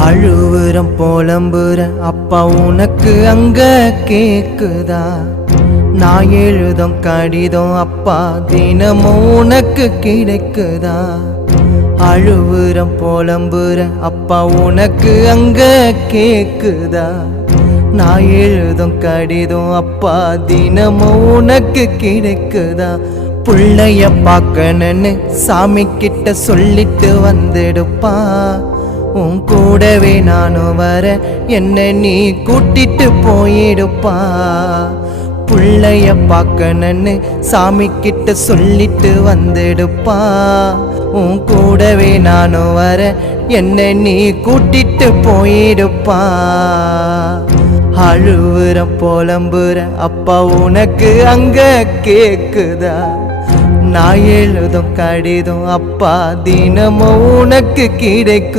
அழுவுறம் புலம்புற அப்பா உனக்கு அங்க கேக்குதா? நான் எழுதும் கடிதம் அப்பா தினமும் உனக்கு கிடைக்குதா? அழுவுறம் புலம்புற அப்பா உனக்கு அங்க கேக்குதா? நான் எழுதும் கடிதம் அப்பா தினமும் உனக்கு கிடைக்குதா? புள்ளைய பார்க்கணுன்னு சாமி கிட்ட சொல்லிட்டு வந்துடுப்பா. உன் கூடவே நானும் வர என்ன நீ கூட்டிட்டு போயிடுப்பா. புள்ளைய பார்க்கணுன்னு சாமி கிட்ட சொல்லிட்டு வந்துடுப்பா. உன் கூடவே நானும் வர என்ன நீ கூட்டிட்டு போயிடுப்பா. அழுவுற புலம்புற அப்பா உனக்கு அங்க கேக்குதா? நான் எழுதும் கடிதம் அப்பா தினமும் உனக்கு கிடைக்கும்.